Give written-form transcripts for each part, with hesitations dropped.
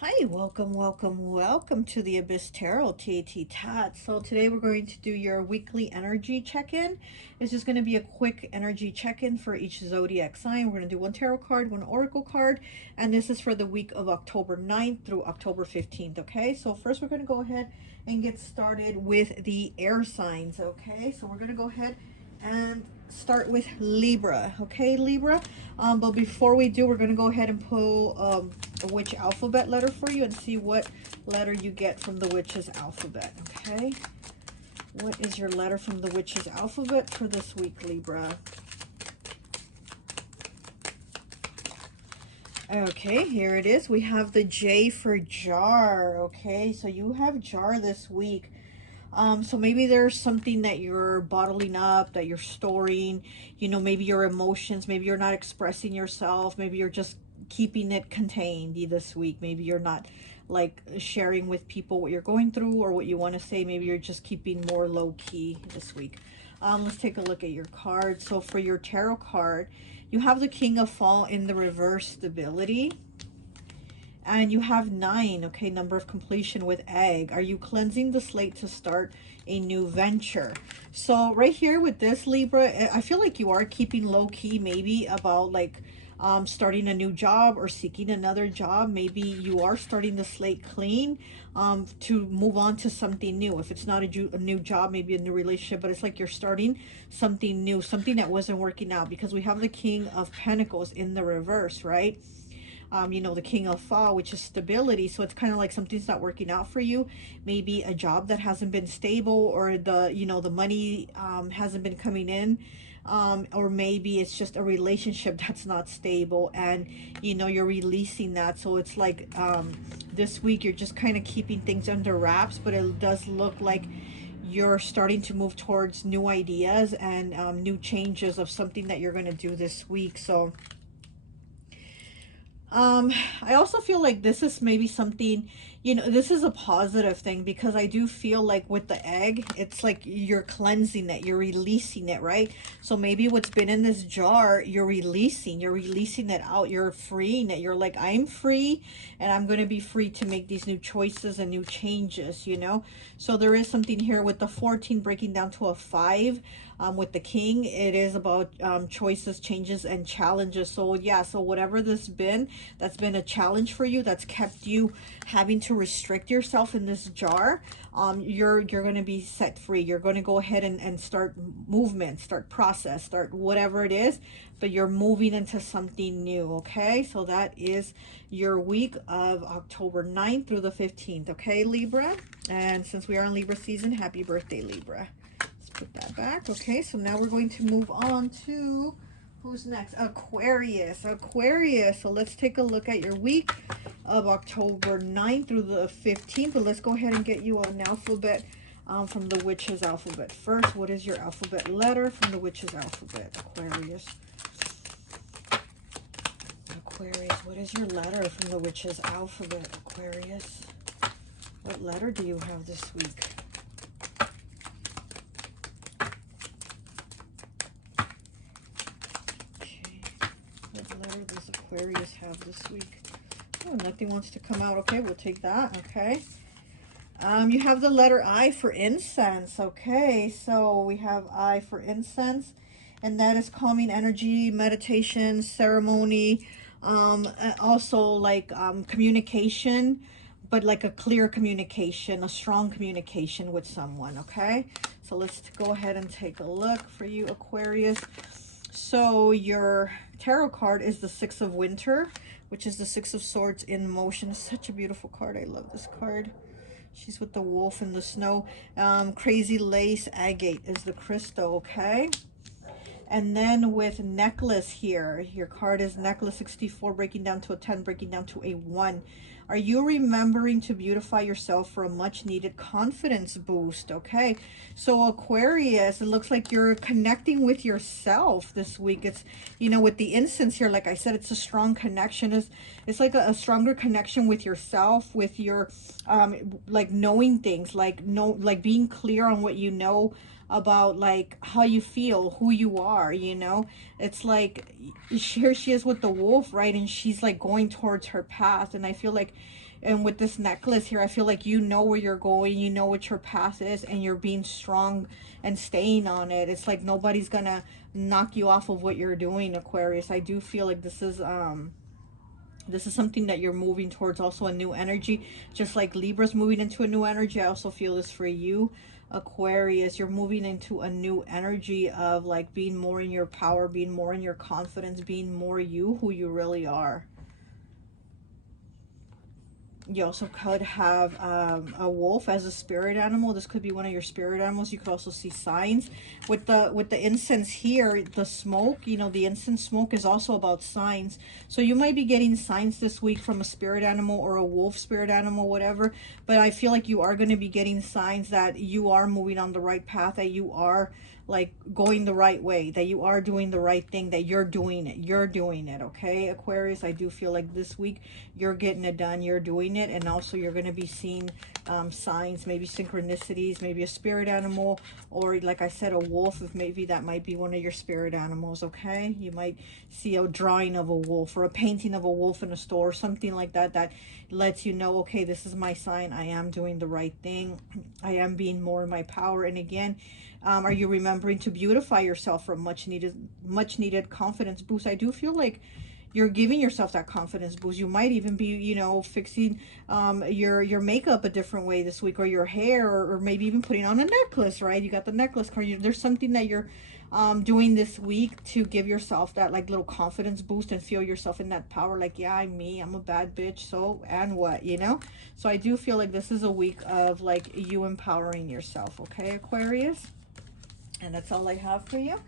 Hi, welcome to the Abyss Tarot, T.A.T. So today we're going to do your weekly energy check-in. It's just going to be a quick energy check-in for each zodiac sign. We're going to do one tarot card, one oracle card, and this is for the week of October 9th through October 15th, okay? So first we're going to go ahead and get started with the air signs, okay? So we're going to go ahead and start with Libra, okay, Libra? But before we do, we're going to go ahead and pull a witch alphabet letter for you and see what letter you get from the witch's alphabet, okay? What is your letter from the witch's alphabet for this week, Libra? Okay, here it is. We have the J for jar, okay? So you have jar this week. So maybe there's something that you're bottling up, that you're storing, you know, maybe your emotions, maybe you're not expressing yourself, maybe you're just keeping it contained this week. Maybe you're not like sharing with people what you're going through or what you want to say. Maybe you're just keeping more low key this week. Let's take a look at your card. So for your tarot card, you have the King of Fall in the reverse, stability. And you have 9, okay, number of completion with egg. Are you cleansing the slate to start a new venture? So right here with this, Libra, I feel like you are keeping low key maybe about like starting a new job or seeking another job. Maybe you are starting the slate clean to move on to something new. If it's not a new job, maybe a new relationship, but it's like you're starting something new, something that wasn't working out, because we have the King of Pentacles in the reverse, right? You know, the King of Fall, which is stability. So it's kind of like something's not working out for you. Maybe a job that hasn't been stable, or the, you know, the money hasn't been coming in. Or maybe it's just a relationship that's not stable, and you know, you're releasing that. So it's like this week you're just kind of keeping things under wraps, but it does look like you're starting to move towards new ideas and new changes of something that you're going to do this week. So I also feel like this is maybe something, you know, this is a positive thing, because I do feel like with the egg, it's like you're cleansing it, you're releasing it, right? So maybe what's been in this jar, you're releasing it out, you're freeing it. You're like, I'm free, and I'm going to be free to make these new choices and new changes, you know? So there is something here with the 14 breaking down to a 5. With the King, it is about choices, changes, and challenges. So yeah, so whatever this been, that's been a challenge for you, that's kept you having to restrict yourself in this jar, you're going to be set free. You're going to go ahead and start movement, start process, start whatever it is, but you're moving into something new, okay? So that is your week of October 9th through the 15th, okay, Libra? And since we are in Libra season, happy birthday, Libra. Put that back. Okay, so now we're going to move on to who's next? Aquarius. So let's take a look at your week of October 9th through the 15th. But let's go ahead and get you an alphabet from the witch's alphabet first. What is your alphabet letter from the witch's alphabet, Aquarius? Aquarius, what is your letter from the witch's alphabet, Aquarius? What letter do you have this week? Does Aquarius have this week? Oh, nothing wants to come out. Okay, we'll take that. Okay. You have the letter I for incense. Okay, so we have I for incense, and that is calming energy, meditation, ceremony, also like communication, but like a clear communication, a strong communication with someone. Okay, so let's go ahead and take a look for you, Aquarius. So your tarot card is the Six of Winter, which is the Six of Swords in motion. It's such a beautiful card. I love this card. She's with the wolf in the snow. Crazy lace agate is the crystal, okay? And then with necklace here, your card is necklace 64, breaking down to a 10, breaking down to a 1. Are you remembering to beautify yourself for a much needed confidence boost? Okay, so Aquarius, it looks like you're connecting with yourself this week. It's, you know, with the incense here, like I said, it's a strong connection. It's like a stronger connection with yourself, with your like knowing things, like being clear on what you know about, like how you feel, who you are, you know. It's like here she is with the wolf, right? And she's like going towards her path, and I feel like And with this necklace here, I feel like you know where you're going, you know what your path is, and you're being strong and staying on it. It's like nobody's gonna knock you off of what you're doing, Aquarius. I do feel like this is something that you're moving towards, also a new energy. Just like Libra's moving into a new energy, I also feel this for you, Aquarius. You're moving into a new energy of like being more in your power, being more in your confidence, being more you, who you really are. You also could have a wolf as a spirit animal. This could be one of your spirit animals. You could also see signs with the incense here, the smoke, you know, the incense smoke is also about signs. So you might be getting signs this week from a spirit animal or a wolf spirit animal, whatever. But I feel like you are going to be getting signs that you are moving on the right path, that you are like going the right way, that you are doing the right thing, that you're doing it, okay, Aquarius? I do feel like this week you're getting it done, you're doing it. And also you're going to be seeing signs, maybe synchronicities, maybe a spirit animal, or like I said, a wolf, if maybe that might be one of your spirit animals, okay? You might see a drawing of a wolf or a painting of a wolf in a store, something like that, that lets you know, okay, this is my sign, I am doing the right thing, I am being more in my power. And again, are you remembering to beautify yourself for much needed confidence boost? I do feel like you're giving yourself that confidence boost. You might even be, you know, fixing your makeup a different way this week, or your hair, or maybe even putting on a necklace, right? You got the necklace card. There's something that you're doing this week to give yourself that like little confidence boost and feel yourself in that power, like, yeah, I'm a bad bitch, so, and what, you know? So I do feel like this is a week of like you empowering yourself, okay, Aquarius? And that's all I have for you.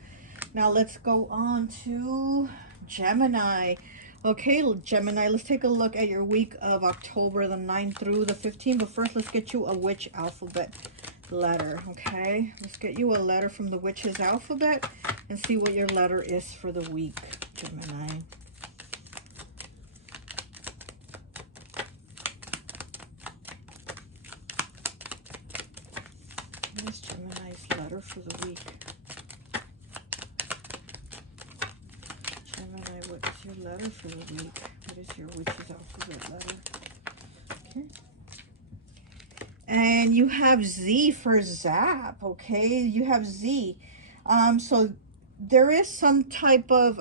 Now let's go on to Gemini. Okay, Gemini, let's take a look at your week of October the 9th through the 15th. But first, let's get you a witch alphabet letter, okay? Let's get you a letter from the witch's alphabet and see what your letter is for the week, Gemini. What is Gemini's letter for the week? Gemini, what is your letter for the week? What is your witch's alphabet letter? Okay. And you have Z for zap, okay? You have Z. So there is some type of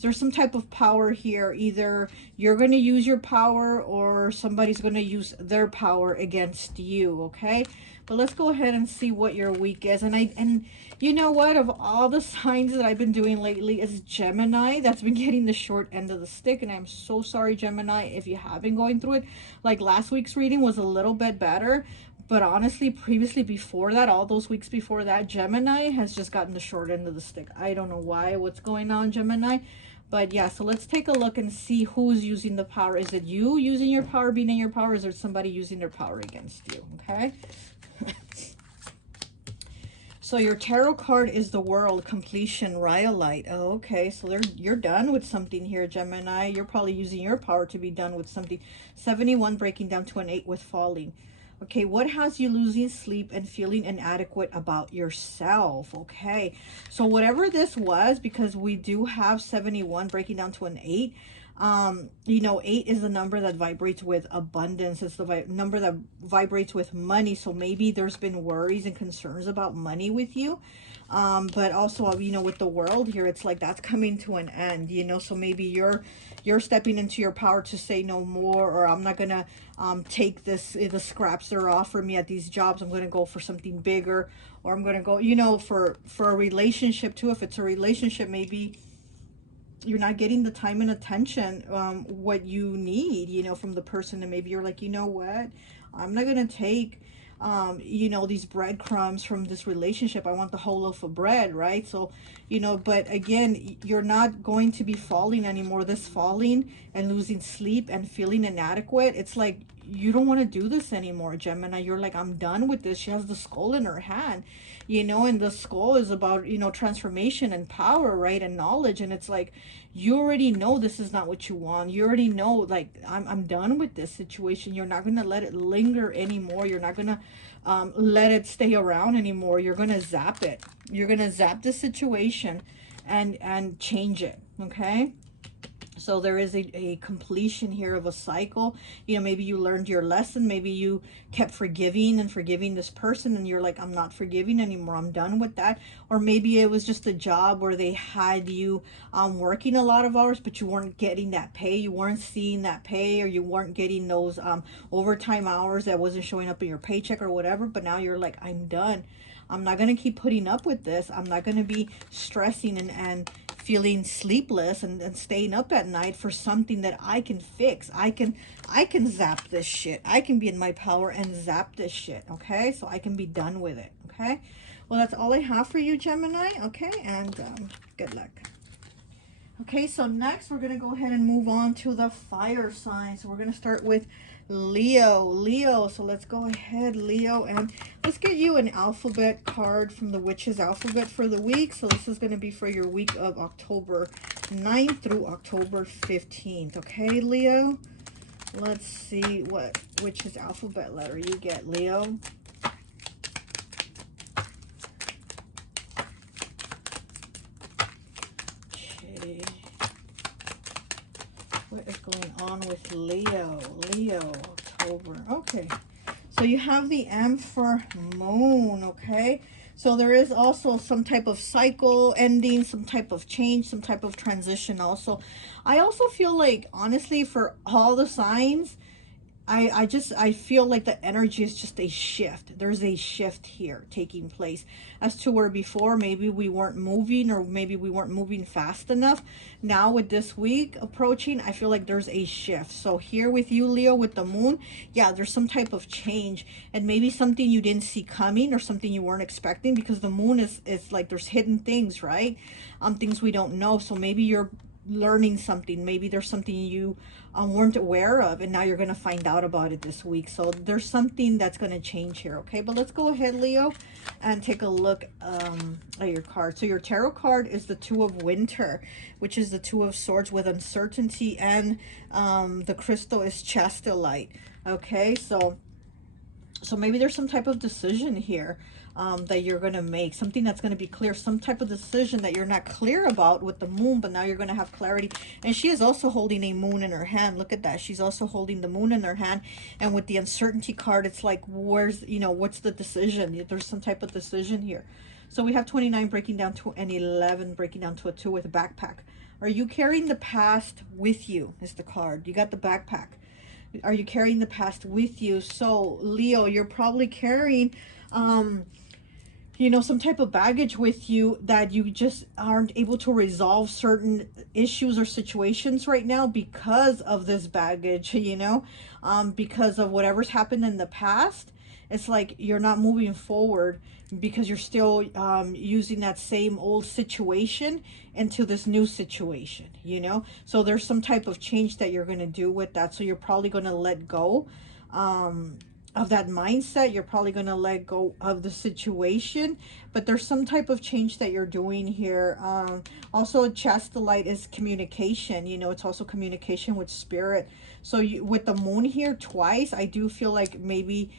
there's some type of power here. Either you're going to use your power or somebody's going to use their power against you, okay? But let's go ahead and see what your week is. And you know what? Of all the signs that I've been doing lately, it's Gemini that's been getting the short end of the stick. And I'm so sorry, Gemini, if you have been going through it. Like last week's reading was a little bit better. But honestly, previously, before that, all those weeks before that, Gemini has just gotten the short end of the stick. I don't know why, what's going on, Gemini. But yeah, so let's take a look and see who's using the power. Is it you using your power, being in your power? Or is there somebody using their power against you? Okay. So your tarot card is the World, completion, rhyolite. Oh, okay, so you're done with something here, Gemini. You're probably using your power to be done with something. 71 breaking down to an 8 with falling. Okay, what has you losing sleep and feeling inadequate about yourself? Okay, so whatever this was, because we do have 71 breaking down to an 8. You know, 8 is the number that vibrates with abundance. It's the number that vibrates with money. So maybe there's been worries and concerns about money with you. But also, you know, with the World here, it's like that's coming to an end, you know. So maybe you're stepping into your power to say no more, or I'm not gonna take the scraps that are offered me at these jobs. I'm gonna go for something bigger, or I'm gonna go, you know, for a relationship too. If it's a relationship, maybe you're not getting the time and attention what you need, you know, from the person. And maybe you're like, you know what, I'm not gonna take you know, these breadcrumbs from this relationship. I want the whole loaf of bread, right? So, you know, but again, you're not going to be falling anymore. This falling and losing sleep and feeling inadequate, it's like you don't want to do this anymore, Gemini. You're like, I'm done with this. She has the skull in her hand, you know, and the skull is about, you know, transformation and power, right, and knowledge. And it's like, you already know this is not what you want. You already know, like, I'm done with this situation. You're not going to let it linger anymore. You're not going to let it stay around anymore. You're going to zap it. You're going to zap the situation and change it, okay? So there is a completion here of a cycle. You know, maybe you learned your lesson. Maybe you kept forgiving and forgiving this person, and you're like, I'm not forgiving anymore. I'm done with that. Or maybe it was just a job where they had you working a lot of hours, but you weren't getting that pay. You weren't seeing that pay, or you weren't getting those overtime hours that wasn't showing up in your paycheck or whatever. But now you're like, I'm done. I'm not going to keep putting up with this. I'm not going to be stressing and feeling sleepless and staying up at night for something that I can fix. I can zap this shit. I can be in my power and zap this shit, okay? So I can be done with it, okay? Well, that's all I have for you, Gemini, okay? And good luck. Okay, so next we're going to go ahead and move on to the fire signs. So we're going to start with Leo. So let's go ahead, Leo, and let's get you an alphabet card from the Witch's Alphabet for the week. So this is going to be for your week of October 9th through October 15th. Okay, Leo? Let's see what Witch's Alphabet letter you get, Leo. Okay. What is going on with Leo? October. Okay. So you have the Emperor Moon, okay? So there is also some type of cycle ending, some type of change, some type of transition also. I also feel like, honestly, for all the signs, I feel like the energy is just a shift. There's a shift here taking place as to where before maybe we weren't moving, or maybe we weren't moving fast enough. Now with this week approaching, I feel like there's a shift. So here with you, Leo, with the moon, yeah, there's some type of change, and maybe something you didn't see coming or something you weren't expecting, because the moon is like there's hidden things, right? Things we don't know. So maybe you're learning something. Maybe there's something you weren't aware of, and now you're going to find out about it this week. So there's something that's going to change here, okay? But let's go ahead, Leo, and take a look at your card. So your tarot card is the Two of Winter, which is the Two of Swords with uncertainty, and the crystal is chastolite, okay? So maybe there's some type of decision here that you're going to make, something that's going to be clear, some type of decision that you're not clear about with the moon, but now you're going to have clarity. And she is also holding a moon in her hand. Look at that. She's also holding the moon in her hand. And with the uncertainty card, it's like, where's, you know, what's the decision? There's some type of decision here. So we have 29 breaking down to an 11, breaking down to a 2 with a backpack. Are you carrying the past with you is the card. You got the backpack. Are you carrying the past with you? So Leo, you're probably carrying you know, some type of baggage with you that you just aren't able to resolve certain issues or situations right now because of this baggage, you know, because of whatever's happened in the past. It's like you're not moving forward because you're still using that same old situation into this new situation, you know. So there's some type of change that you're going to do with that. So you're probably going to let go of that mindset. You're probably going to let go of the situation, but there's some type of change that you're doing here. Also, chastolite is communication, you know, it's also communication with spirit. So you, with the moon here twice, I do feel like maybe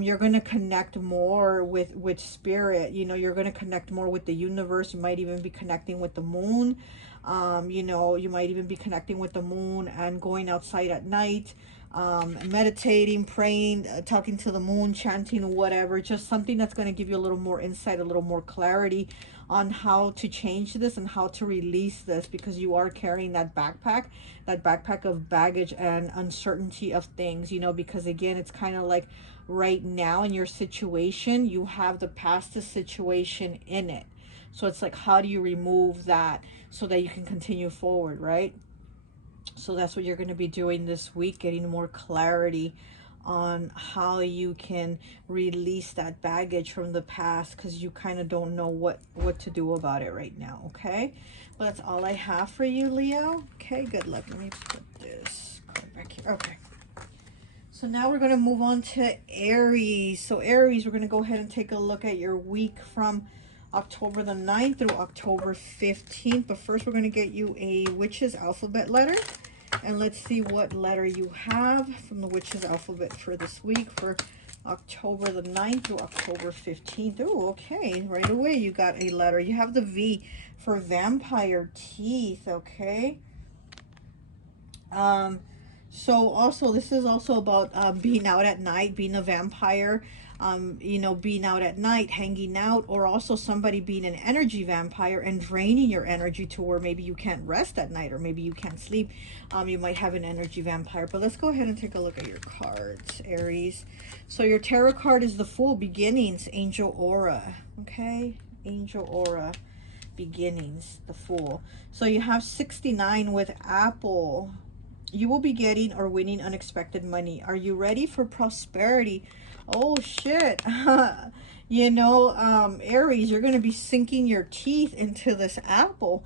you're going to connect more with spirit, you know, you're going to connect more with the universe. You might even be connecting with the moon. You know, you might even be connecting with the moon and going outside at night, meditating, praying, talking to the moon, chanting, whatever. Just something that's going to give you a little more insight, a little more clarity on how to change this and how to release this, because you are carrying that backpack of baggage and uncertainty of things, you know, because again, it's kind of like right now in your situation, you have the past situation in it. So it's like, how do you remove that so that you can continue forward, right? So that's what you're going to be doing this week, getting more clarity on how you can release that baggage from the past, because you kind of don't know what to do about it right now, okay? Well, that's all I have for you, Leo. Okay, good luck. Let me put this card back here. Okay. So now we're going to move on to Aries. So Aries, we're going to go ahead and take a look at your week from October the 9th through October 15th. But first, we're going to get you a Witch's Alphabet letter. And let's see what letter you have from the Witch's Alphabet for this week for October the 9th through October 15th. Oh, okay. Right away, you got a letter. You have the V for vampire teeth, okay? So also, this is also about being out at night, being a vampire, you know, being out at night, hanging out, or also somebody being an energy vampire and draining your energy to where maybe you can't rest at night or maybe you can't sleep. You might have an energy vampire. But let's go ahead and take a look at your cards, Aries. So your tarot card is the Fool, beginnings, angel aura. Okay, angel aura, beginnings, the Fool. So you have 69 with Apple. You will be getting or winning unexpected money. Are you ready for prosperity? Oh shit. You know, Aries, you're going to be sinking your teeth into this apple.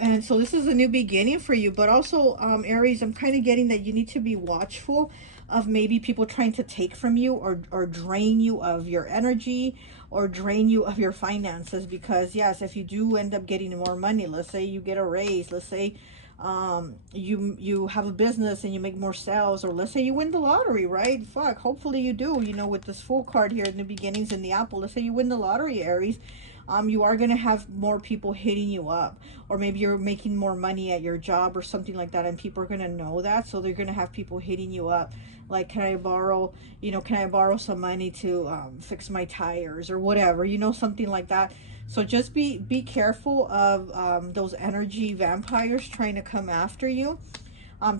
And so this is a new beginning for you. But also, Aries, I'm kind of getting that you need to be watchful of maybe people trying to take from you or drain you of your energy or drain you of your finances. Because yes, if you do end up getting more money, let's say you get a raise, let's say you have a business and you make more sales, or let's say you win the lottery, right? Fuck, hopefully you do, you know, with this Fool card here in the beginnings in the apple. Let's say you win the lottery, Aries. You are going to have more people hitting you up, or maybe you're making more money at your job or something like that, and people are going to know that, so they're going to have people hitting you up like, can I borrow, you know, can I borrow some money to fix my tires or whatever, you know, something like that. So just be careful of those energy vampires trying to come after you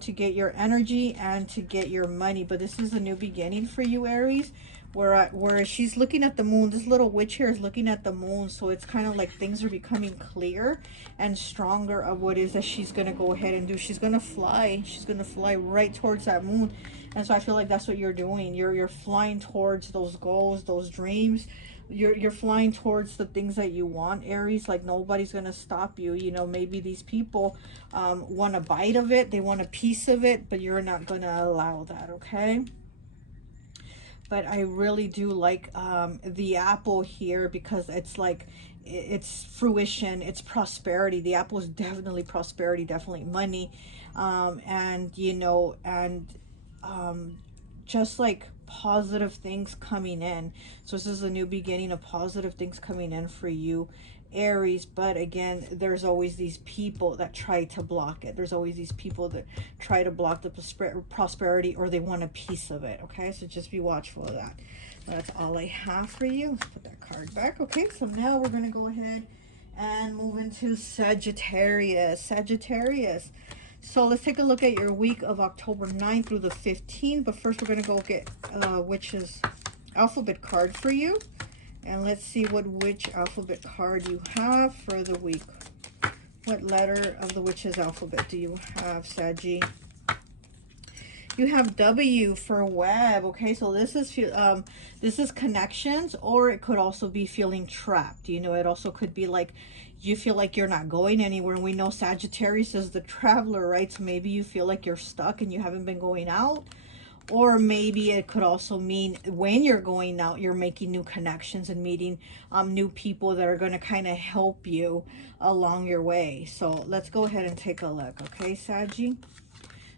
to get your energy and to get your money. But this is a new beginning for you, Aries, where she's looking at the moon. This little witch here is looking at the moon, so it's kind of like things are becoming clear and stronger of what is that she's going to go ahead and do. She's going to fly. She's going to fly right towards that moon. And so I feel like that's what you're doing. You're flying towards those goals, those dreams. You're flying towards the things that you want, Aries. Like nobody's gonna stop you. You know, maybe these people want a bite of it, they want a piece of it, but you're not gonna allow that, okay? But I really do like the apple here, because it's like it's fruition, it's prosperity. The apple is definitely prosperity, definitely money, and you know, and just like positive things coming in. So this is a new beginning of positive things coming in for you, Aries. But again, there's always these people that try to block it. There's always these people that try to block the prosperity, or they want a piece of it, okay? So just be watchful of that. That's all I have for you. Let's put that card back. Okay, so now we're going to go ahead and move into Sagittarius. Sagittarius. So let's take a look at your week of October 9th through the 15th. But first we're going to go get Witch's alphabet card for you. And let's see what Witch alphabet card you have for the week. What letter of the Witch's alphabet do you have, Saggy? You have W for web. Okay, so this is connections, or it could also be feeling trapped. You know, it also could be like you feel like you're not going anywhere. And we know Sagittarius is the traveler, right? So maybe you feel like you're stuck and you haven't been going out. Or maybe it could also mean when you're going out, you're making new connections and meeting new people that are going to kind of help you along your way. So let's go ahead and take a look. Okay, Saggy?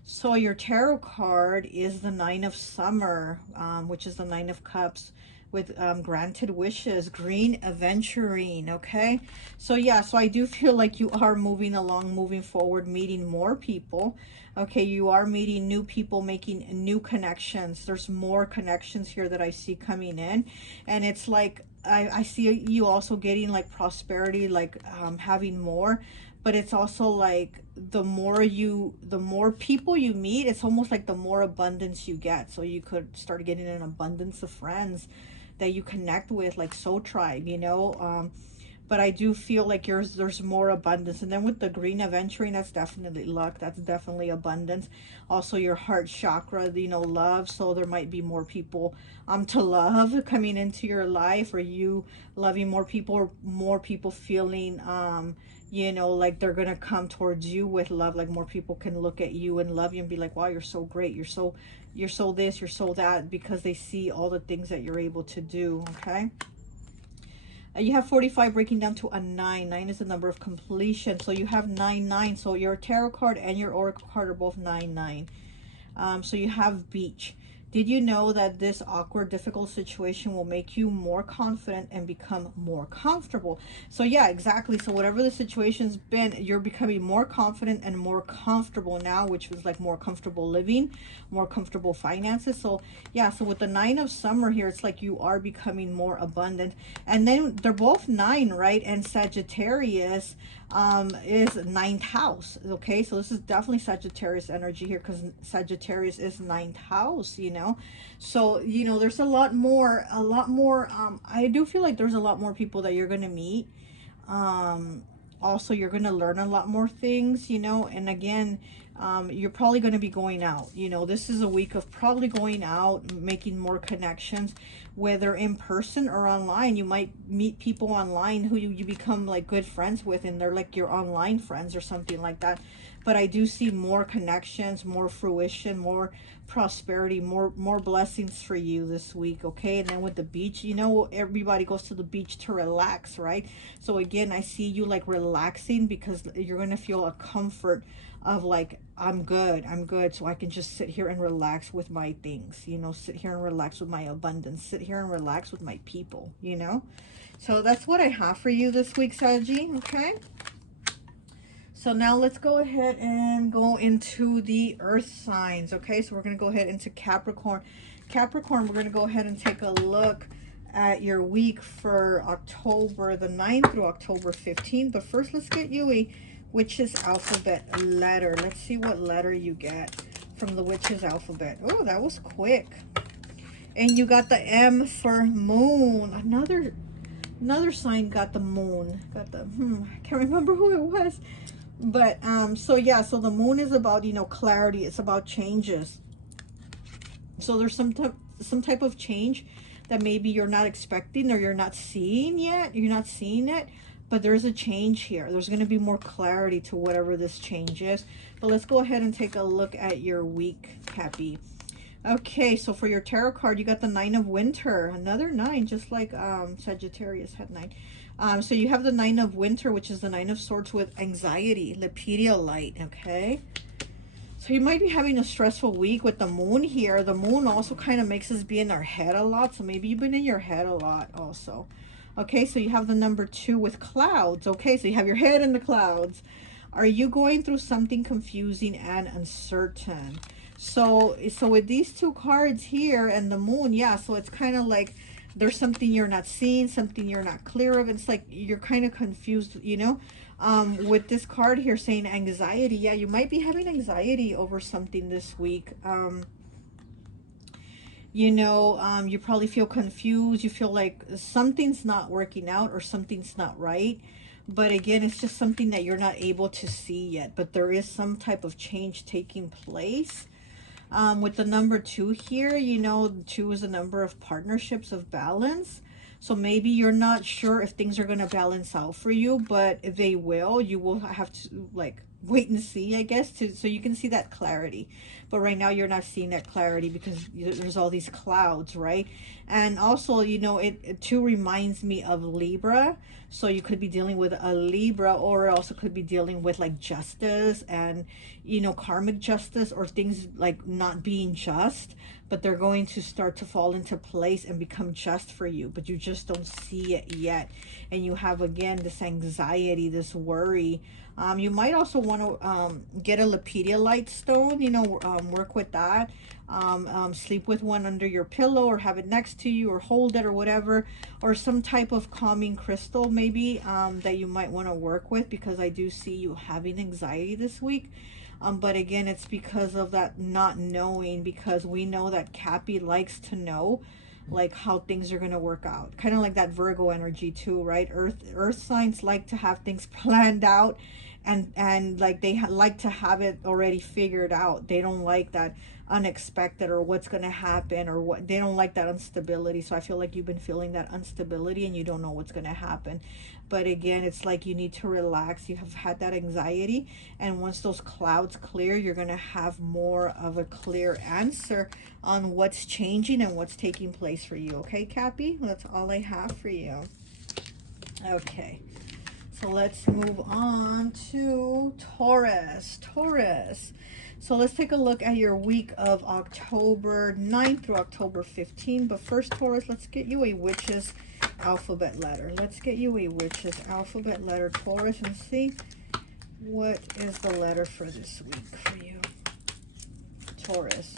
So your tarot card is the Nine of Summer, which is the Nine of Cups, with granted wishes, green aventuring. Okay, so yeah, so I do feel like you are moving along, moving forward, meeting more people. Okay, you are meeting new people, making new connections. There's more connections here that I see coming in, and it's like I see you also getting like prosperity, like having more. But it's also like the more people you meet, it's almost like the more abundance you get. So you could start getting an abundance of friends that you connect with, like Soul Tribe, you know. But I do feel like there's more abundance. And then with the green aventuring, that's definitely luck. That's definitely abundance. Also your heart chakra, you know, love. So there might be more people to love coming into your life, or you loving more people, or more people feeling you know, like they're gonna come towards you with love. Like more people can look at you and love you and be like, wow, you're so great, you're so this, you're so that, because they see all the things that you're able to do. Okay, you have 45 breaking down to a 9. 9 is the number of completion, so you have 9. So your tarot card and your oracle card are both 9. So you have beach. Did you know that this awkward, difficult situation will make you more confident and become more comfortable? So yeah, exactly. So whatever the situation's been, you're becoming more confident and more comfortable now, which was like more comfortable living, more comfortable finances. So yeah, so with the Nine of Summer here, it's like you are becoming more abundant. And then they're both 9, right? And Sagittarius is 9th house. Okay, so this is definitely Sagittarius energy here, because Sagittarius is 9th house, you know. So you know, there's a lot more I do feel like there's a lot more people that you're gonna meet. Also, you're gonna learn a lot more things, you know. And again, you're probably going to be going out, you know. This is a week of probably going out, making more connections, whether in person or online. You might meet people online who you become like good friends with, and they're like your online friends or something like that. But I do see more connections, more fruition, more prosperity, more blessings for you this week. Okay, and then with the beach, you know, everybody goes to the beach to relax, right? So again, I see you like relaxing, because you're going to feel a comfort of like, I'm good, so I can just sit here and relax with my things, you know, sit here and relax with my abundance, sit here and relax with my people, you know. So that's what I have for you this week, Saggy. Okay, so now let's go ahead and go into the earth signs. Okay, so we're going to go ahead into Capricorn. Capricorn, we're going to go ahead and take a look at your week for October the 9th through October 15th. But first, let's get you a witch's alphabet letter. Let's see what letter you get from the witch's alphabet. Oh, that was quick. And you got the M for moon. Another sign got the moon. Got the I can't remember who it was. But so yeah, so the moon is about, you know, clarity. It's about changes. So there's some type of change that maybe you're not expecting, or you're not seeing yet. You're not seeing it, but there's a change here. There's going to be more clarity to whatever this change is. But let's go ahead and take a look at your week, Cappy. Okay, so for your tarot card, you got the 9 of Winter. Another 9, just like Sagittarius had 9. So you have the 9 of Winter, which is the 9 of Swords with anxiety, Lepidolite, okay? So you might be having a stressful week with the moon here. The moon also kind of makes us be in our head a lot. So maybe you've been in your head a lot also. Okay, so you have the number 2 with clouds. Okay, so you have your head in the clouds. Are you going through something confusing and uncertain? So with these 2 cards here and the moon, yeah, so it's kind of like there's something you're not seeing, something you're not clear of. It's like you're kind of confused, you know. With this card here saying anxiety, yeah, you might be having anxiety over something this week. You know, you probably feel confused. You feel like something's not working out or something's not right. But again, it's just something that you're not able to see yet. But there is some type of change taking place. With the number 2 here, you know, 2 is a number of partnerships, of balance. So maybe you're not sure if things are going to balance out for you, but if they will, you will have to like wait and see, I guess, so you can see that clarity. But right now you're not seeing that clarity because there's all these clouds, right? And also, you know, it too reminds me of Libra. So you could be dealing with a Libra, or it also could be dealing with like justice and, you know, karmic justice, or things like not being just, but they're going to start to fall into place and become just for you, but you just don't see it yet. And you have, again, this anxiety, this worry. You might also want to get a Lepidolite stone, you know, work with that. Sleep with one under your pillow, or have it next to you, or hold it, or whatever, or some type of calming crystal maybe that you might want to work with, because I do see you having anxiety this week. But again, it's because of that not knowing, because we know that Cappy likes to know like how things are going to work out, kind of like that Virgo energy too, right? Earth signs like to have things planned out, and like they like to have it already figured out. They don't like that unexpected, or what's going to happen, or what, they don't like that instability. So I feel like you've been feeling that instability and you don't know what's going to happen. But again, it's like you need to relax. You have had that anxiety, and once those clouds clear, you're going to have more of a clear answer on what's changing and what's taking place for you. Okay, Cappy? That's all I have for you. Okay. So let's move on to Taurus. Taurus. So let's take a look at your week of October 9th through October 15th. But first, Taurus, let's get you a witch's alphabet letter. Let's get you a witch's alphabet letter, Taurus, and see what is the letter for this week for you, Taurus.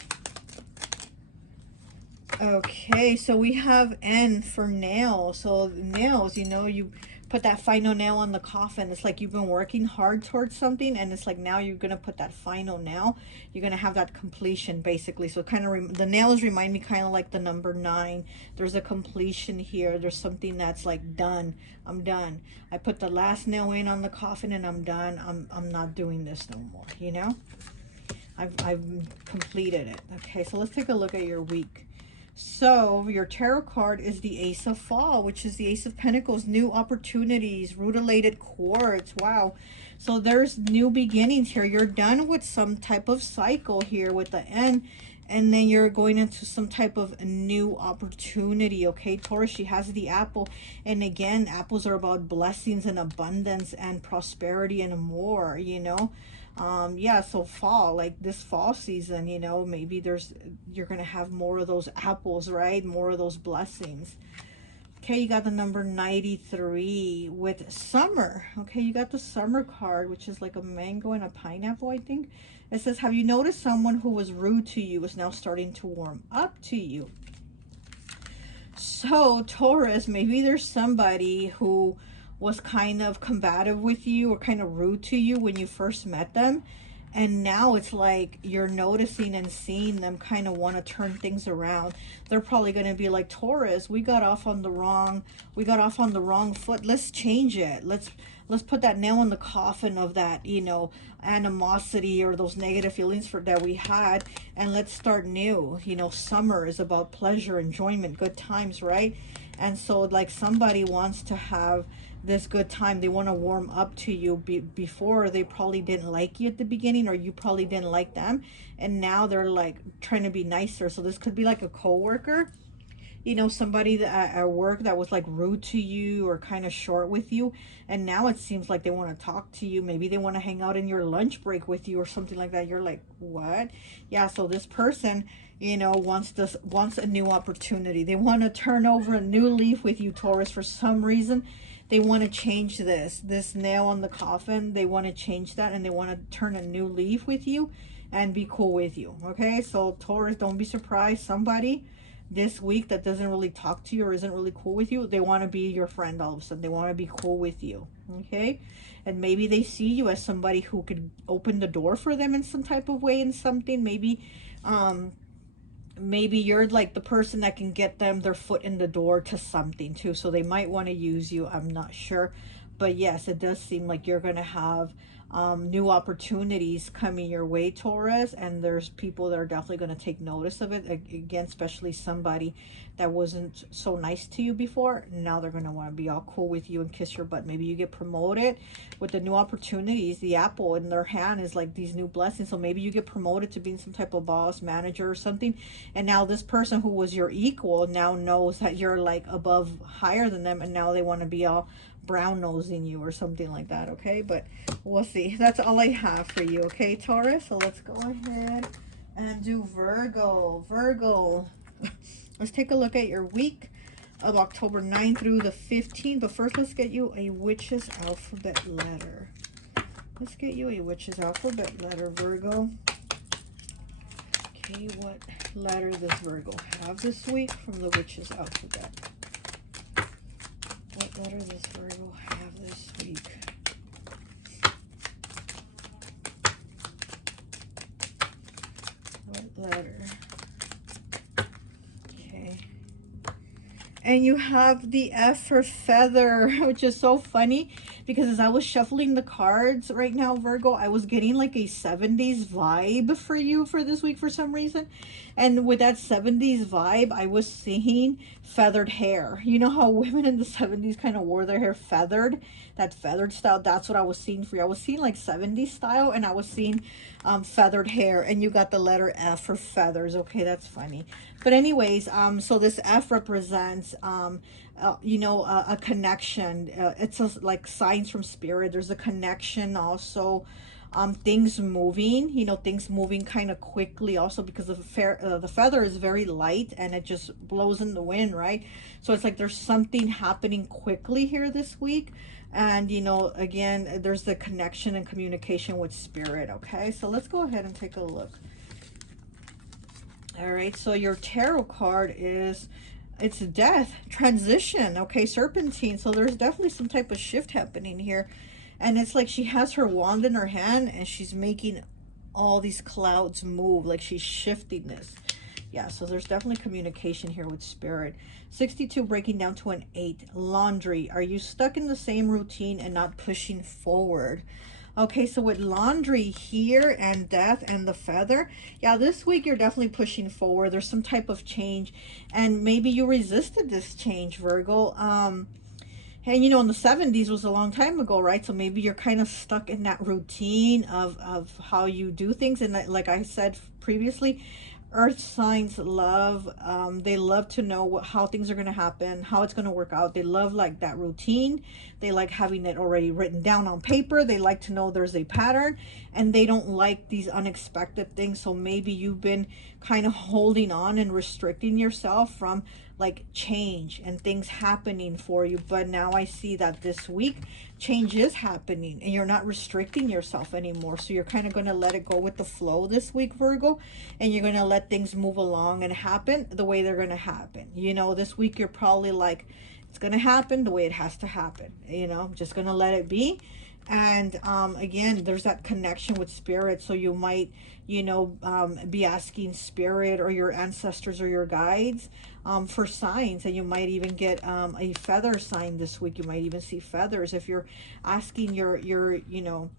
Okay, so we have N for nail. So nails, you know, you put that final nail on the coffin. It's like you've been working hard towards something, and it's like now you're going to put that final nail. You're going to have that completion, basically. So kind of the nails remind me kind of like the number 9. There's a completion here. There's something that's like done. I'm done. I put the last nail in on the coffin, and I'm done. I'm not doing this no more, you know? I've completed it. Okay, so let's take a look at your week. So your tarot card is the Ace of Fall, which is the Ace of Pentacles, new opportunities, rutilated quartz. Wow. So there's new beginnings here. You're done with some type of cycle here with the N, and then you're going into some type of new opportunity. Okay, Taurus, she has the apple. And again, apples are about blessings and abundance and prosperity and more, you know. Yeah, so fall, like this fall season, you know, maybe you're gonna have more of those apples, right? More of those blessings. Okay, you got the number 93 with summer. Okay, you got the summer card, which is like a mango and a pineapple, I think. It says, have you noticed someone who was rude to you is now starting to warm up to you? So Taurus, maybe there's somebody who was kind of combative with you or kind of rude to you when you first met them, and now it's like you're noticing and seeing them kind of want to turn things around. They're probably going to be like, Taurus, we got off on the wrong foot. Let's change it. Let's put that nail in the coffin of that, you know, animosity or those negative feelings that we had, and let's start new. You know, summer is about pleasure, enjoyment, good times, right? And so like somebody wants to have this good time. They want to warm up to you. Before, they probably didn't like you at the beginning, or you probably didn't like them, and now they're like trying to be nicer. So this could be like a coworker, you know, somebody that at work that was like rude to you or kind of short with you, and now it seems like they want to talk to you. Maybe they want to hang out in your lunch break with you or something like that. You're like, what? Yeah, so this person, you know, wants a new opportunity. They want to turn over a new leaf with you, Taurus. For some reason, they want to change this nail on the coffin. They want to change that, and they want to turn a new leaf with you and be cool with you. Okay, so Taurus, don't be surprised. Somebody this week that doesn't really talk to you or isn't really cool with you, they want to be your friend all of a sudden. They want to be cool with you. Okay, and maybe they see you as somebody who could open the door for them in some type of way, in something. Maybe you're like the person that can get them their foot in the door to something too. So they might want to use you. I'm not sure. But yes, it does seem like you're going to have new opportunities coming your way, Taurus. And there's people that are definitely going to take notice of it. Again, especially somebody that wasn't so nice to you before. Now they're going to want to be all cool with you and kiss your butt. Maybe you get promoted with the new opportunities. The apple in their hand is like these new blessings. So maybe you get promoted to being some type of boss, manager or something. And now this person who was your equal now knows that you're like above, higher than them. And now they want to be all brown nosing you or something like that. Okay, but we'll see. That's all I have for you. Okay, Taurus. So let's go ahead and do Virgo. Virgo. Let's take a look at your week of October 9th through the 15th. But first, let's get you a witch's alphabet letter. Let's get you a witch's alphabet letter, Virgo. Okay, what letter does Virgo have this week from the witch's alphabet? What letter does Virgo have this week? What letter? Okay. And you have the F for feather, which is so funny because as I was shuffling the cards right now, Virgo, I was getting like a 70s vibe for you for this week for some reason. And with that 70s vibe, I was seeing feathered hair. You know how women in the 70s kind of wore their hair feathered? That feathered style, that's what I was seeing for you. I was seeing like 70s style, and I was seeing feathered hair, and you got the letter F for feathers. Okay, that's funny. But anyways, so this F represents signs, you know, a connection. It's like signs from spirit. There's a connection also. Things moving, you know, things moving kind of quickly also, because the feather is very light and it just blows in the wind, right? So it's like there's something happening quickly here this week. And, you know, again, there's the connection and communication with spirit, okay? So let's go ahead and take a look. All right, so your tarot card is, it's death, transition, okay, serpentine. So there's definitely some type of shift happening here. And it's like she has her wand in her hand and she's making all these clouds move, like she's shifting this. Yeah, so there's definitely communication here with spirit. 62 breaking down to an 8. Laundry. Are you stuck in the same routine and not pushing forward? Okay, so with laundry here and death and the feather, yeah, this week you're definitely pushing forward. There's some type of change, and maybe you resisted this change, Virgo. And, you know, in the 70s was a long time ago, right? So maybe you're kind of stuck in that routine of how you do things. And like I said previously, earth signs love, they love to know how things are going to happen, how it's going to work out. They love like that routine. They like having it already written down on paper. They like to know there's a pattern, and they don't like these unexpected things. So maybe you've been kind of holding on and restricting yourself from like change and things happening for you. But now I see that this week change is happening and you're not restricting yourself anymore. So you're kind of going to let it go with the flow this week, Virgo, and you're going to let things move along and happen the way they're going to happen. You know, this week you're probably like, it's going to happen the way it has to happen. You know, I'm just going to let it be. And again, there's that connection with spirit. So you might, you know, be asking spirit or your ancestors or your guides for signs, and you might even get a feather sign this week. You might even see feathers if you're asking your you know,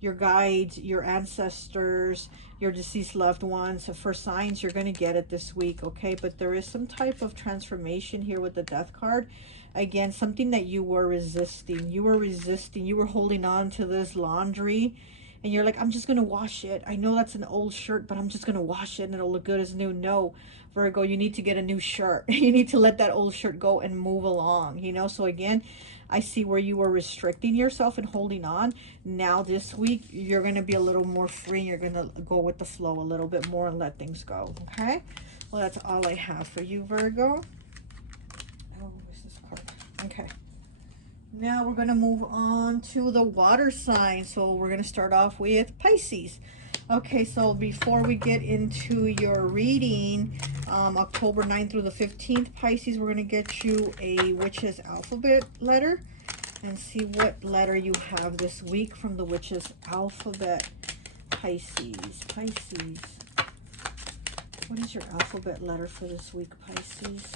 your guides, your ancestors, your deceased loved ones for signs. You're going to get it this week, okay? But there is some type of transformation here with the death card. Again, something that you were resisting. You were holding on to this laundry, and you're like, I'm just going to wash it. I know that's an old shirt, but I'm just going to wash it and it'll look good as new. No, Virgo, you need to get a new shirt. You need to let that old shirt go and move along, you know? So again, I see where you were restricting yourself and holding on. Now this week, you're going to be a little more free. You're going to go with the flow a little bit more and let things go, okay? Well, that's all I have for you, Virgo. Oh, this is card. Okay. Now we're going to move on to the water sign. So we're going to start off with Pisces. Okay, so before we get into your reading, October 9th through the 15th, Pisces, we're going to get you a witch's alphabet letter and see what letter you have this week from the witch's alphabet. Pisces. What is your alphabet letter for this week, Pisces?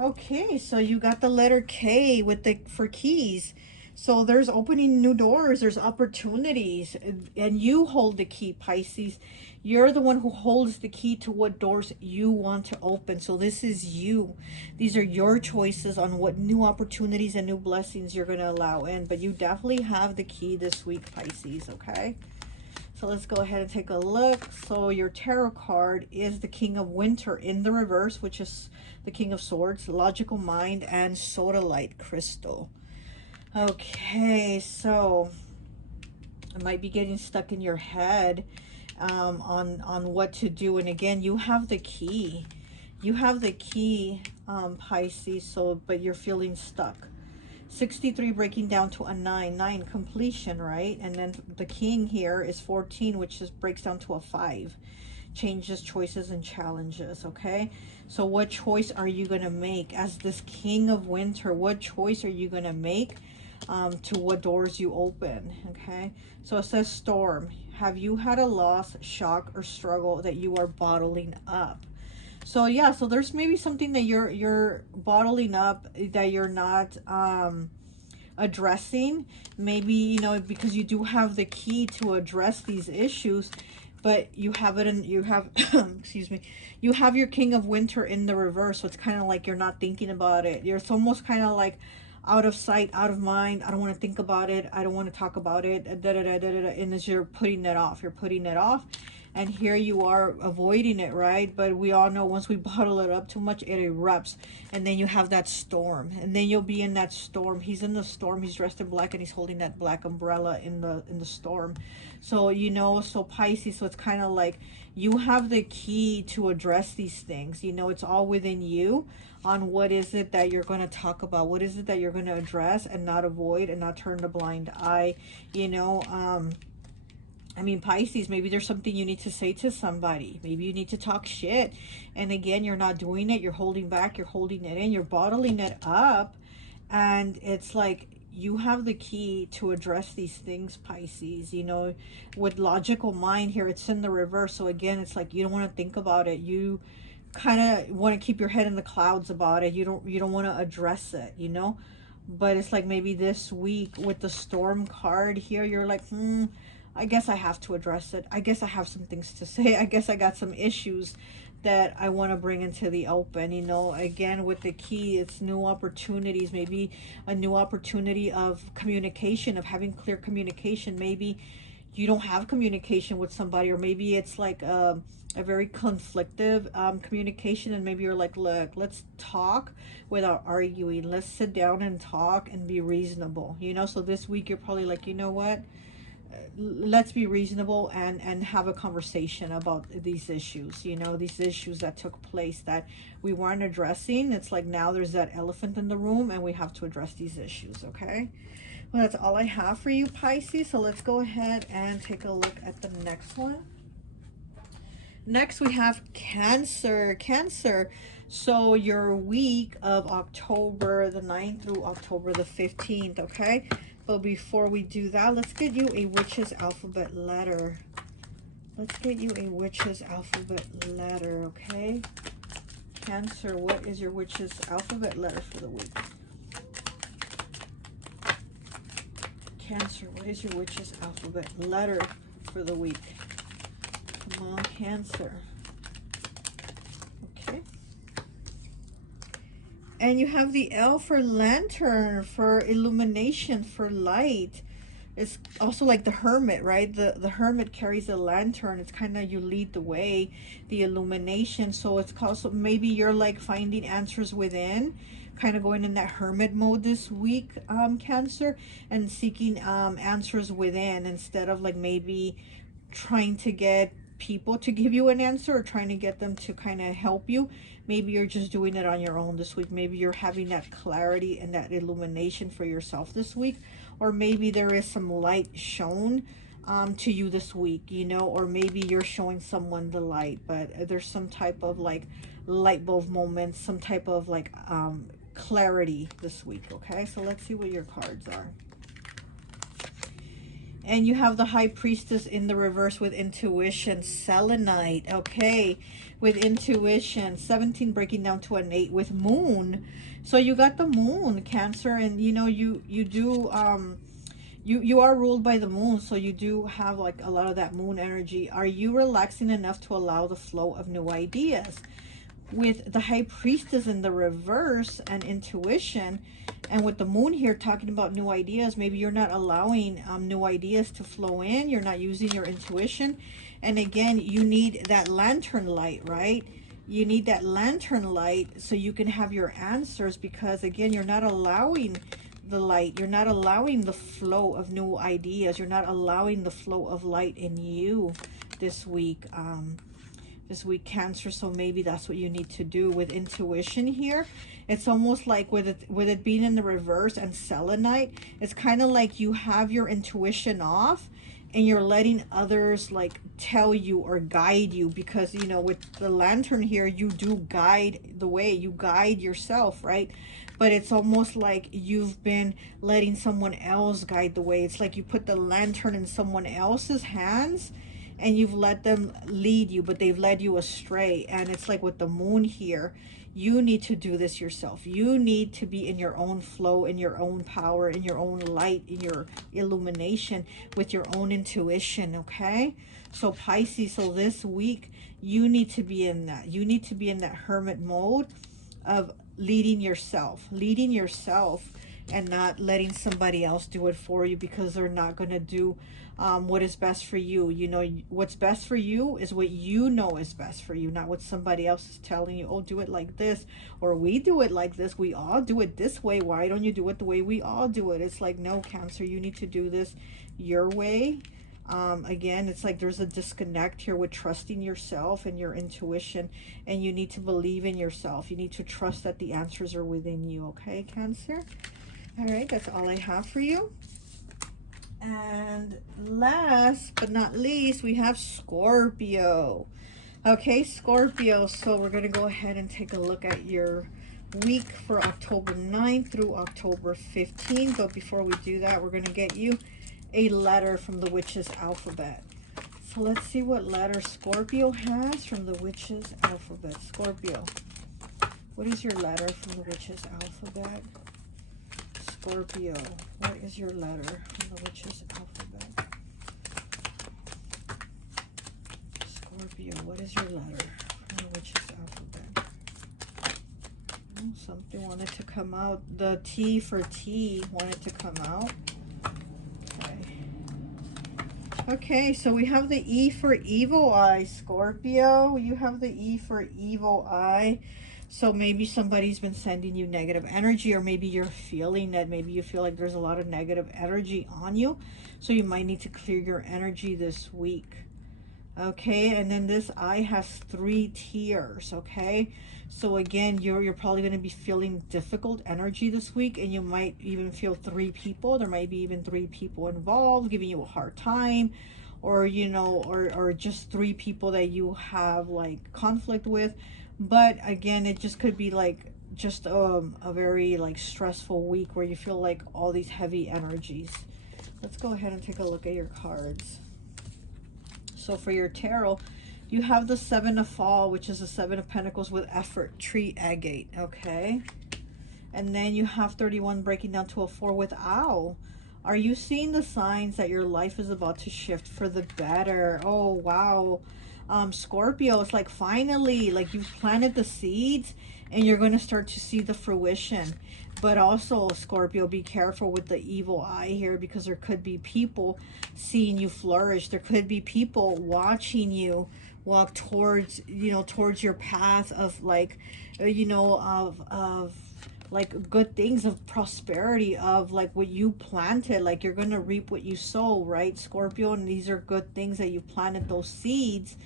Okay, so you got the letter K with the for keys. So there's opening new doors, there's opportunities, and you hold the key, Pisces. You're the one who holds the key to what doors you want to open. So this is you. These are your choices on what new opportunities and new blessings you're going to allow in. But you definitely have the key this week, Pisces, okay? So let's go ahead and take a look. So your tarot card is the King of Winter in the reverse, which is the King of Swords, Logical Mind, and Sodalite Crystal. Okay, so it might be getting stuck in your head on what to do. And again, you have the key. You have the key, Pisces, so, but you're feeling stuck. 63 breaking down to a 9. 9, completion, right? And then the king here is 14, which just breaks down to a 5. Changes, choices, and challenges, okay? So what choice are you going to make as this King of Winter? What choice are you going to make to what doors you open, okay? So it says storm. Have you had a loss, shock, or struggle that you are bottling up? So yeah, so there's maybe something that you're bottling up that you're not addressing. Maybe, you know, because you do have the key to address these issues, but you have it in, you have excuse me, you have your King of Winter in the reverse. So it's kind of like you're not thinking about it. It's almost kind of like out of sight, out of mind. I don't want to think about it. I don't want to talk about it. And as you're putting it off, you're putting it off. and here you are avoiding it, right? But we all know once we bottle it up too much, it erupts, and then you have that storm, and then you'll be in that storm. He's in the storm. He's dressed in black, and he's holding that black umbrella in the storm. So, you know, so Pisces, so it's kind of like you have the key to address these things. You know, it's all within you on what is it that you're going to talk about, what is it that you're going to address and not avoid and not turn the blind eye. You know, I mean, Pisces, maybe there's something you need to say to somebody. Maybe you need to talk shit. And again, you're not doing it. You're holding back. You're holding it in. You're bottling it up. And it's like you have the key to address these things, Pisces. You know, with logical mind here, it's in the reverse. So again, it's like you don't want to think about it. You kind of want to keep your head in the clouds about it. You don't want to address it, you know. But it's like maybe this week with the storm card here, you're like, I guess I have to address it. I guess I have some things to say. I guess I got some issues that I want to bring into the open. You know, again, with the key, it's new opportunities, maybe a new opportunity of communication, of having clear communication. Maybe you don't have communication with somebody, or maybe it's like a very conflictive communication, and maybe you're like, look, let's talk without arguing. Let's sit down and talk and be reasonable, you know. So this week you're probably like, you know what, let's be reasonable and have a conversation about these issues, you know, these issues that took place that we weren't addressing. It's like now there's that elephant in the room and we have to address these issues. Okay, well, that's all I have for you, Pisces. So let's go ahead and take a look at the next one. Next we have Cancer. Cancer, so your week of October the 9th through October the 15th. Okay, but before we do that, let's get you a witch's alphabet letter. Let's get you a witch's alphabet letter, okay? Cancer, what is your witch's alphabet letter for the week? Cancer, what is your witch's alphabet letter for the week? Come on, Cancer. Okay. And you have the L for lantern, for illumination, for light. It's also like the hermit, right? The hermit carries a lantern. It's kind of, you lead the way, the illumination. So it's also, maybe you're like finding answers within, kind of going in that hermit mode this week, Cancer, and seeking answers within, instead of like maybe trying to get people to give you an answer or trying to get them to kind of help you. Maybe you're just doing it on your own this week. Maybe you're having that clarity and that illumination for yourself this week. Or maybe there is some light shown to you this week, you know, or maybe you're showing someone the light, but there's some type of like light bulb moment, some type of like clarity this week. Okay, so let's see what your cards are. And you have the High Priestess in the reverse with intuition, selenite. Okay, with intuition, 17 breaking down to an 8 with moon. So you got the moon, Cancer, and you know, you do you are ruled by the moon, so you do have like a lot of that moon energy. Are you relaxing enough to allow the flow of new ideas? With the High Priestess in the reverse and intuition, and with the moon here talking about new ideas, maybe you're not allowing new ideas to flow in. You're not using your intuition. And again, you need that lantern light, right? You need that lantern light so you can have your answers, because again, you're not allowing the light. You're not allowing the flow of new ideas. You're not allowing the flow of light in you this week. Cancer. So maybe that's what you need to do with intuition here. It's almost like with it being in the reverse and selenite, it's kind of like you have your intuition off and you're letting others like tell you or guide you, because you know, with the lantern here, you do guide the way, you guide yourself, right? But it's almost like you've been letting someone else guide the way. It's like you put the lantern in someone else's hands and you've let them lead you, but they've led you astray. And it's like with the moon here, you need to do this yourself. You need to be in your own flow, in your own power, in your own light, in your illumination, with your own intuition, okay? So Pisces, so this week, you need to be in that. You need to be in that hermit mode of leading yourself and not letting somebody else do it for you, because they're not going to do what is best for you. You know, what's best for you is what you know is best for you, not what somebody else is telling you. Oh, do it like this, or we do it like this. We all do it this way. Why don't you do it the way we all do it? It's like, no, Cancer, you need to do this your way. Again, it's like there's a disconnect here with trusting yourself and your intuition, and you need to believe in yourself. You need to trust that the answers are within you. Okay, Cancer? All right, that's all I have for you. And last but not least, we have Scorpio. Okay, Scorpio, so we're going to go ahead and take a look at your week for October 9th through October 15th. But before we do that, we're going to get you a letter from the Witch's Alphabet. So let's see what letter Scorpio has from the Witch's Alphabet. Scorpio, what is your letter from the Witch's Alphabet? Scorpio, what is your letter from the Witch's Alphabet? Scorpio, what is your letter from the Witch's Alphabet? Oh, something wanted to come out. The T for T wanted to come out. Okay, so we have the E for evil eye, Scorpio. You have the E for evil eye. So maybe somebody's been sending you negative energy, or maybe you're feeling that maybe you feel like there's a lot of negative energy on you. So you might need to clear your energy this week. Okay, and then this eye has 3 tiers, okay? So again, you're probably going to be feeling difficult energy this week, and you might even feel 3 people. There might be even 3 people involved giving you a hard time, or, you know, or just 3 people that you have like conflict with. But again, it just could be like just a very like stressful week where you feel like all these heavy energies. Let's go ahead and take a look at your cards. So for your tarot, you have the 7 of Fall, which is the 7 of Pentacles with effort, tree, agate, okay? And then you have 31 breaking down to a 4 with owl. Are you seeing the signs that your life is about to shift for the better? Oh, wow. Scorpio, it's like finally, like you've planted the seeds and you're going to start to see the fruition. But also, Scorpio, be careful with the evil eye here, because there could be people seeing you flourish. There could be people watching you walk towards, you know, towards your path of like, you know, of like good things, of prosperity, of like what you planted. Like you're going to reap what you sow, right, Scorpio? And these are good things that you planted, those seeds.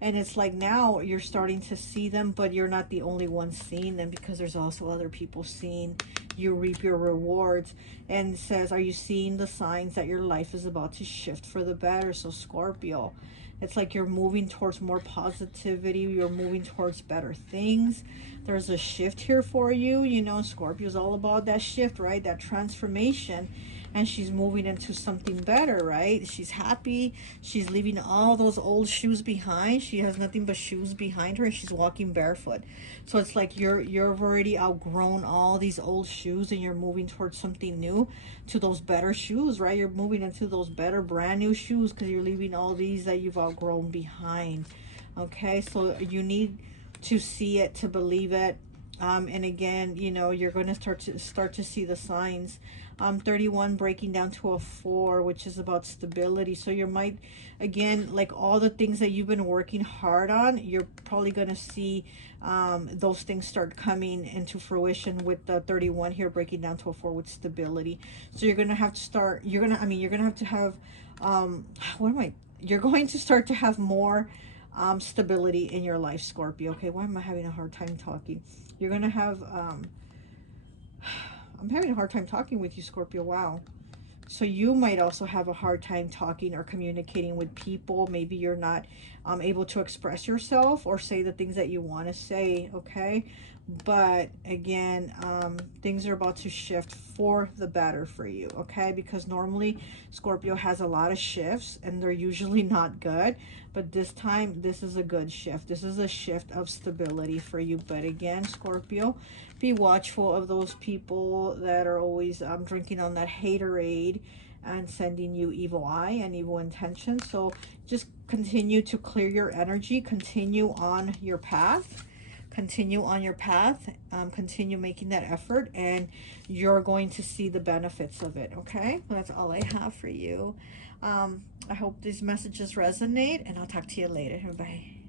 And it's like now you're starting to see them, but you're not the only one seeing them, because there's also other people seeing you reap your rewards. And it says, are you seeing the signs that your life is about to shift for the better? So Scorpio, it's like you're moving towards more positivity. You're moving towards better things. There's a shift here for you. You know, Scorpio's all about that shift, right? That transformation. And she's moving into something better, right? She's happy. She's leaving all those old shoes behind. She has nothing but shoes behind her, and she's walking barefoot. So it's like you've already outgrown all these old shoes, and you're moving towards something new, to those better shoes, right? You're moving into those better brand new shoes, because you're leaving all these that you've outgrown behind. Okay, so you need to see it to believe it. And again, you know, you're going to start to see the signs. 31 breaking down to a 4, which is about stability. So you might, again, like all the things that you've been working hard on, you're probably going to see those things start coming into fruition with the 31 here breaking down to a 4 with stability. So you're going to have to start, you're going to have you're going to start to have more stability in your life, Scorpio. Okay, why am I having a hard time talking? You're going to have, I'm having a hard time talking with you, Scorpio. Wow. So you might also have a hard time talking or communicating with people. Maybe you're not able to express yourself or say the things that you want to say, okay? But again, things are about to shift for the better for you, okay? Because normally Scorpio has a lot of shifts and they're usually not good. But this time, this is a good shift. This is a shift of stability for you. But again, Scorpio, be watchful of those people that are always drinking on that haterade and sending you evil eye and evil intentions. So just continue to clear your energy. Continue on your path. Continue on your path, continue making that effort, and you're going to see the benefits of it. Okay, that's all I have for you. I hope these messages resonate, and I'll talk to you later. Bye.